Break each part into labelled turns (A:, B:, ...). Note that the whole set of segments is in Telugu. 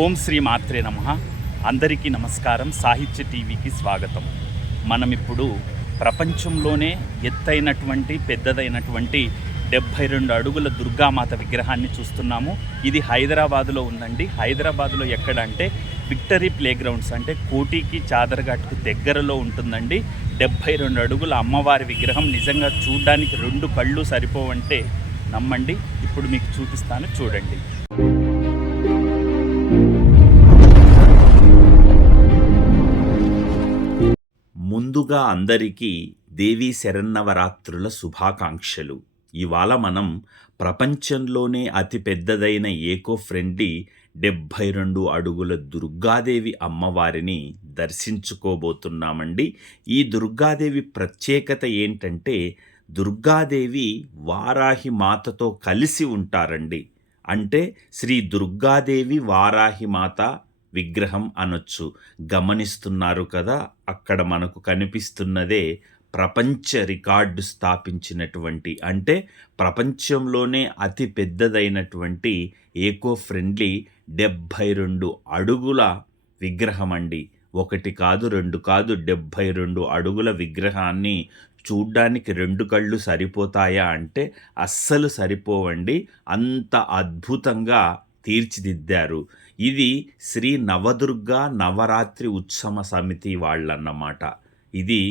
A: ఓం శ్రీ మాత్రే నమ. అందరికీ నమస్కారం. సాహిత్య టీవీకి స్వాగతం. మనం ఇప్పుడు ప్రపంచంలోనే ఎత్తైనటువంటి పెద్దదైనటువంటి డెబ్భై రెండు అడుగుల దుర్గామాత విగ్రహాన్ని చూస్తున్నాము. ఇది హైదరాబాదులో ఉందండి. హైదరాబాదులో ఎక్కడ అంటే విక్టరీ ప్లే గ్రౌండ్స్ అంటే కోటికి చాదరఘాట్కు దగ్గరలో ఉంటుందండి. డెబ్భై రెండు అడుగుల అమ్మవారి విగ్రహం నిజంగా చూడడానికి రెండు కళ్ళు సరిపోవంటే నమ్మండి. ఇప్పుడు మీకు చూపిస్తాను. చూడండి. ముందుగా అందరికీ దేవీ శరన్నవరాత్రుల శుభాకాంక్షలు. ఇవాళ మనం ప్రపంచంలోనే అతి పెద్దదైన ఏకో ఫ్రెండ్లీ డెబ్భై రెండు అడుగుల దుర్గాదేవి అమ్మవారిని దర్శించుకోబోతున్నామండి. ఈ దుర్గాదేవి ప్రత్యేకత ఏంటంటే దుర్గాదేవి వారాహి మాతతో కలిసి ఉంటారండి. అంటే శ్రీ దుర్గాదేవి వారాహి మాత విగ్రహం అనొచ్చు. గమనిస్తున్నారు కదా అక్కడ మనకు కనిపిస్తున్నదే ప్రపంచ రికార్డు స్థాపించినటువంటి అంటే ప్రపంచంలోనే అతి పెద్దదైనటువంటి ఏకో ఫ్రెండ్లీ డెబ్భై రెండు అడుగుల విగ్రహం అండి ఒకటి కాదు రెండు కాదు డెబ్భై రెండు అడుగుల విగ్రహాన్ని చూడ్డానికి రెండు కళ్ళు సరిపోతాయా అంటే అస్సలు సరిపోవండి. అంత అద్భుతంగా తీర్చిదిద్దారు. ఇది శ్రీ నవదుర్గా నవరాత్రి ఉత్సవ సమితి వాళ్ళన్నమాట. ఇది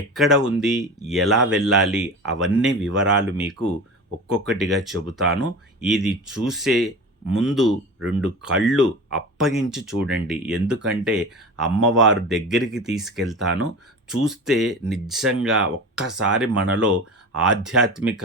A: ఎక్కడ ఉంది ఎలా వెళ్ళాలి అవన్నీ వివరాలు మీకు ఒక్కొక్కటిగా చెబుతాను. ఇది చూసే ముందు రెండు కళ్ళు అప్పగించి చూడండి. ఎందుకంటే అమ్మవారు దగ్గరికి తీసుకెళ్తాను. చూస్తే నిజంగా ఒక్కసారి మనలో ఆధ్యాత్మిక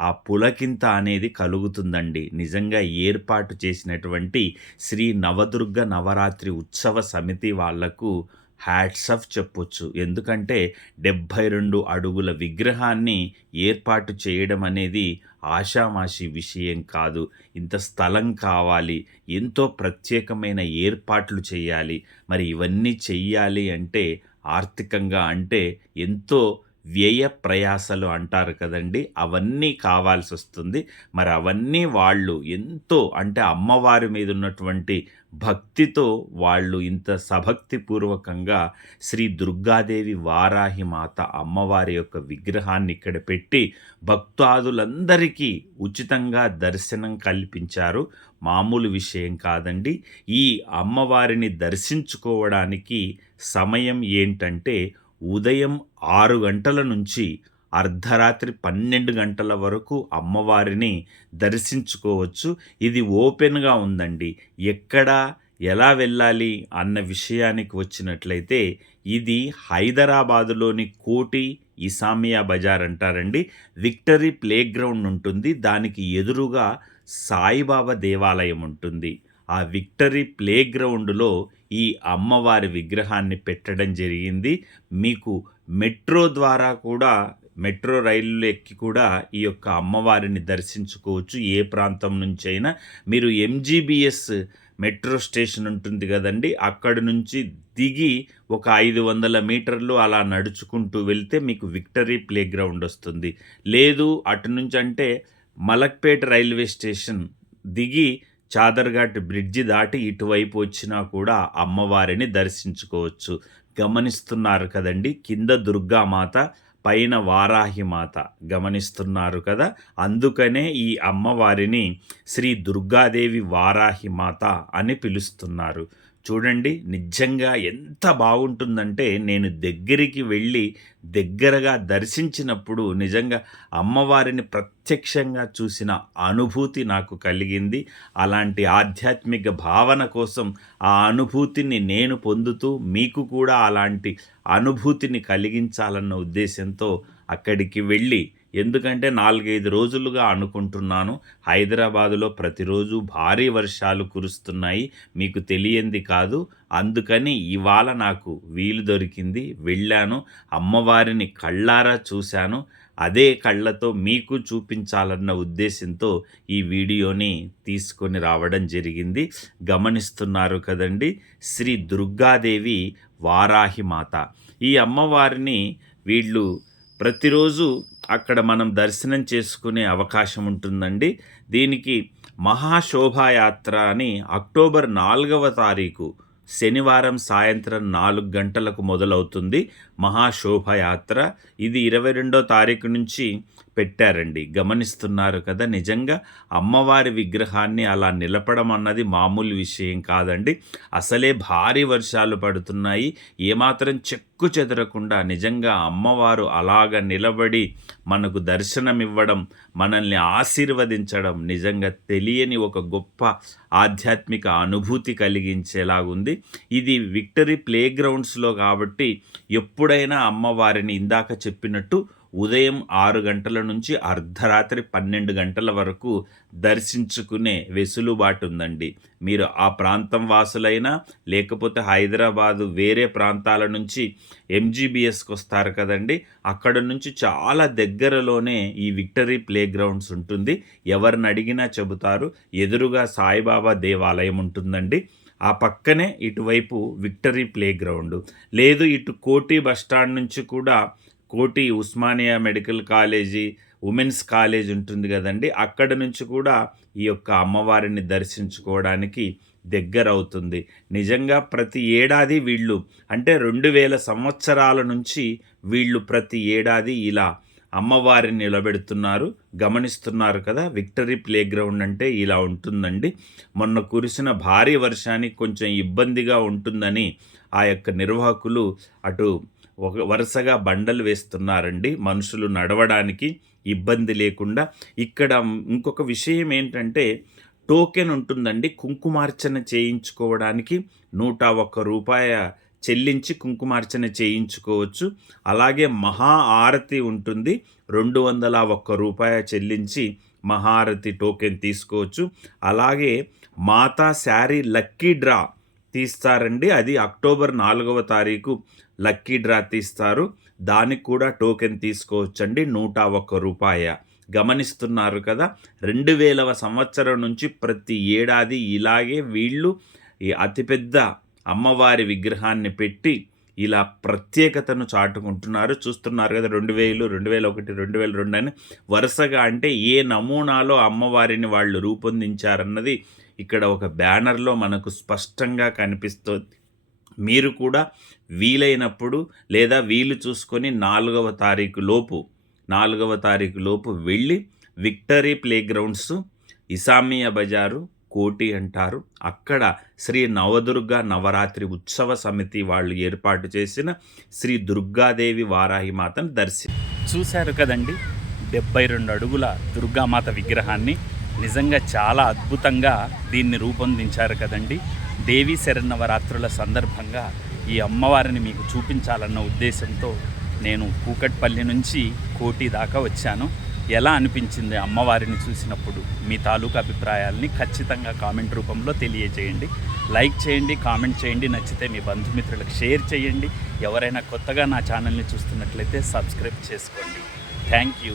A: ఆ పులకింత అనేది కలుగుతుందండి. నిజంగా ఏర్పాటు చేసినటువంటి శ్రీ నవదుర్గ నవరాత్రి ఉత్సవ సమితి వాళ్ళకు హ్యాట్స్ ఆఫ్ చెప్పొచ్చు. ఎందుకంటే డెబ్భై రెండు అడుగుల విగ్రహాన్ని ఏర్పాటు చేయడం అనేది ఆషామాషి విషయం కాదు. ఇంత స్థలం కావాలి. ఎంతో ప్రత్యేకమైన ఏర్పాట్లు చేయాలి. మరి ఇవన్నీ చెయ్యాలి అంటే ఆర్థికంగా అంటే ఎంతో వ్యయ ప్రయాసలు అంటారు కదండి. అవన్నీ కావాల్సి వస్తుంది. మరి అవన్నీ వాళ్ళు ఎంతో అంటే అమ్మవారి మీద ఉన్నటువంటి భక్తితో వాళ్ళు ఇంత సభక్తిపూర్వకంగా శ్రీ దుర్గాదేవి వారాహి మాత అమ్మవారి యొక్క విగ్రహాన్ని ఇక్కడ పెట్టి భక్తాదులందరికీ ఉచితంగా దర్శనం కల్పించారు. మామూలు విషయం కాదండి. ఈ అమ్మవారిని దర్శించుకోవడానికి సమయం ఏంటంటే ఉదయం ఆరు గంటల నుంచి అర్ధరాత్రి పన్నెండు గంటల వరకు అమ్మవారిని దర్శించుకోవచ్చు. ఇది ఓపెన్గా ఉందండి. ఎక్కడ ఎలా వెళ్ళాలి అన్న విషయానికి వచ్చినట్లయితే ఇది హైదరాబాదులోని కోటి ఇసామియా బజార్ అంటారండి. విక్టరీ ప్లేగ్రౌండ్ ఉంటుంది. దానికి ఎదురుగా సాయిబాబా దేవాలయం ఉంటుంది. ఆ విక్టరీ ప్లే గ్రౌండ్లో ఈ అమ్మవారి విగ్రహాన్ని పెట్టడం జరిగింది. మీకు మెట్రో ద్వారా కూడా మెట్రో రైళ్ళు ఎక్కి కూడా ఈ యొక్క అమ్మవారిని దర్శించుకోవచ్చు. ఏ ప్రాంతం నుంచైనా. మీరు ఎంజీబీఎస్ మెట్రో స్టేషన్ ఉంటుంది కదండి. అక్కడి నుంచి దిగి ఒక ఐదు వందల మీటర్లు అలా నడుచుకుంటూ వెళ్తే మీకు విక్టరీ ప్లే గ్రౌండ్ వస్తుంది. లేదు అటు నుంచి అంటే మలక్పేట రైల్వే స్టేషన్ దిగి చాదర్ఘాట్ బ్రిడ్జి దాటి ఇటువైపు వచ్చినా కూడా అమ్మవారిని దర్శించుకోవచ్చు. గమనిస్తున్నారు కదండి కింద దుర్గామాత పైన వారాహి మాత గమనిస్తున్నారు కదా. అందుకనే ఈ అమ్మవారిని శ్రీ దుర్గాదేవి వారాహి మాత అని పిలుస్తున్నారు. చూడండి నిజంగా ఎంత బాగుంటుందంటే నేను దగ్గరికి వెళ్ళి దగ్గరగా దర్శించినప్పుడు నిజంగా అమ్మవారిని ప్రత్యక్షంగా చూసిన అనుభూతి నాకు కలిగింది. అలాంటి ఆధ్యాత్మిక భావన కోసం ఆ అనుభూతిని నేను పొందుతూ మీకు కూడా అలాంటి అనుభూతిని కలిగించాలన్న ఉద్దేశంతో అక్కడికి వెళ్ళి ఎందుకంటే నాలుగైదు రోజులుగా అనుకుంటున్నాను. హైదరాబాదులో ప్రతిరోజు భారీ వర్షాలు కురుస్తున్నాయి. మీకు తెలియంది కాదు. అందుకని ఇవాళ నాకు వీలు దొరికింది. వెళ్ళాను. అమ్మవారిని కళ్ళారా చూశాను. అదే కళ్ళతో మీకు చూపించాలన్న ఉద్దేశంతో ఈ వీడియోని తీసుకొని రావడం జరిగింది. గమనిస్తున్నారు కదండి. శ్రీ దుర్గాదేవి వారాహి మాత ఈ అమ్మవారిని వీళ్ళు ప్రతిరోజు అక్కడ మనం దర్శనం చేసుకునే అవకాశం ఉంటుందండి. దీనికి మహాశోభాయాత్ర అని అక్టోబర్ నాలుగవ తారీఖు శనివారం సాయంత్రం నాలుగు గంటలకు మొదలవుతుంది మహాశోభయాత్ర. ఇది ఇరవై రెండో తారీఖు నుంచి పెట్టారండి. గమనిస్తున్నారు కదా నిజంగా అమ్మవారి విగ్రహాన్ని అలా నిలపడం అన్నది మామూలు విషయం కాదండి. అసలే భారీ వర్షాలు పడుతున్నాయి. ఏమాత్రం చెక్కు చెదరకుండా నిజంగా అమ్మవారు అలాగ నిలబడి మనకు దర్శనమివ్వడం మనల్ని ఆశీర్వదించడం నిజంగా తెలియని ఒక గొప్ప ఆధ్యాత్మిక అనుభూతి కలిగించేలాగుంది. ఇది విక్టరీ ప్లే గ్రౌండ్స్లో కాబట్టి ఎప్పుడైనా అమ్మవారిని ఇందాక చెప్పినట్టు ఉదయం ఆరు గంటల నుంచి అర్ధరాత్రి పన్నెండు గంటల వరకు దర్శించుకునే వెసులుబాటు ఉందండి. మీరు ఆ ప్రాంతం వాసులైనా లేకపోతే హైదరాబాదు వేరే ప్రాంతాల నుంచి ఎంజీబీఎస్కి వస్తారు కదండి అక్కడ నుంచి చాలా దగ్గరలోనే ఈ విక్టరీ ప్లే గ్రౌండ్స్ ఉంటుంది. ఎవరిని అడిగినా చెబుతారు. ఎదురుగా సాయిబాబా దేవాలయం ఉంటుందండి. ఆ పక్కనే ఇటువైపు విక్టరీ ప్లే గ్రౌండ్ లేదు ఇటు కోటి బస్టాండ్ నుంచి కూడా Koti Osmania medical college women's college ఉంటుంది కదండి. అక్కడ నుంచి కూడా ఈ యొక్క అమ్మవారిని దర్శించుకోవడానికి దగ్గర అవుతుంది నిజంగా ప్రతి ఏడాది వీళ్ళు అంటే రెండు వేల సంవత్సరాల నుంచి వీళ్ళు ప్రతి ఏడాది ఇలా అమ్మవారిని నిలబెడుతున్నారు గమనిస్తున్నారు కదా. విక్టరీ ప్లే గ్రౌండ్ అంటే ఇలా ఉంటుందండి. మొన్న కురిసిన భారీ వర్షానికి కొంచెం ఇబ్బందిగా ఉంటుందని ఆ యొక్క నిర్వాహకులు అటు ఒక వరుసగా బండలు వేస్తున్నారండి. మనుషులు నడవడానికి ఇబ్బంది లేకుండా. ఇక్కడ ఇంకొక విషయం ఏంటంటే టోకెన్ ఉంటుందండి. కుంకుమార్చన చేయించుకోవడానికి నూట ఒక్క రూపాయ చెల్లించి కుంకుమార్చన చేయించుకోవచ్చు. అలాగే మహా ఆరతి ఉంటుంది. రెండు వందల ఒక్క రూపాయ చెల్లించి మహారతి టోకెన్ తీసుకోవచ్చు. అలాగే మాతా శారీ లక్కీ డ్రా తీస్తారండి. అది అక్టోబర్ నాలుగవ తారీఖు లక్కీ డ్రా తీస్తారు. దానికి కూడా టోకెన్ తీసుకోవచ్చండి. నూట ఒక్క రూపాయ. గమనిస్తున్నారు కదా రెండు వేలవ సంవత్సరం నుంచి ప్రతి ఏడాది ఇలాగే వీళ్ళు ఈ అతిపెద్ద అమ్మవారి విగ్రహాన్ని పెట్టి ఇలా ప్రత్యేకతను చాటుకుంటున్నారు. చూస్తున్నారు కదా రెండు వేలు రెండు వేల ఒకటి రెండు వేల రెండు అని. వరుసగా అంటే ఏ నమూనాలో అమ్మవారిని వాళ్ళు రూపొందించారన్నది ఇక్కడ ఒక బ్యానర్లో మనకు స్పష్టంగా కనిపిస్తుంది. మీరు కూడా వీలైనప్పుడు లేదా వీలు చూసుకొని నాలుగవ తారీఖు లోపు నాలుగవ తారీఖు లోపు వెళ్ళి విక్టరీ ప్లేగ్రౌండ్స్ ఇసామియా బజారు కోటి అంటారు. అక్కడ శ్రీ నవదుర్గ నవరాత్రి ఉత్సవ సమితి వాళ్ళు ఏర్పాటు చేసిన శ్రీ దుర్గాదేవి వారాహిమాతను దర్శి చూశారు కదండి? డెబ్బై రెండు అడుగుల దుర్గామాత విగ్రహాన్ని. నిజంగా చాలా అద్భుతంగా దీన్ని రూపొందించారు కదండి. దేవీ శరన్నవరాత్రుల సందర్భంగా ఈ అమ్మవారిని మీకు చూపించాలన్న ఉద్దేశంతో నేను కూకట్పల్లి నుంచి కోటి దాకా వచ్చాను. ఎలా అనిపించింది అమ్మవారిని చూసినప్పుడు? మీ తాలూకా అభిప్రాయాల్ని ఖచ్చితంగా కామెంట్ రూపంలో తెలియజేయండి. లైక్ చేయండి కామెంట్ చేయండి నచ్చితే మీ బంధుమిత్రులకు షేర్ చేయండి. ఎవరైనా కొత్తగా నా ఛానల్ని చూస్తున్నట్లయితే సబ్స్క్రైబ్ చేసుకోండి. Thank you.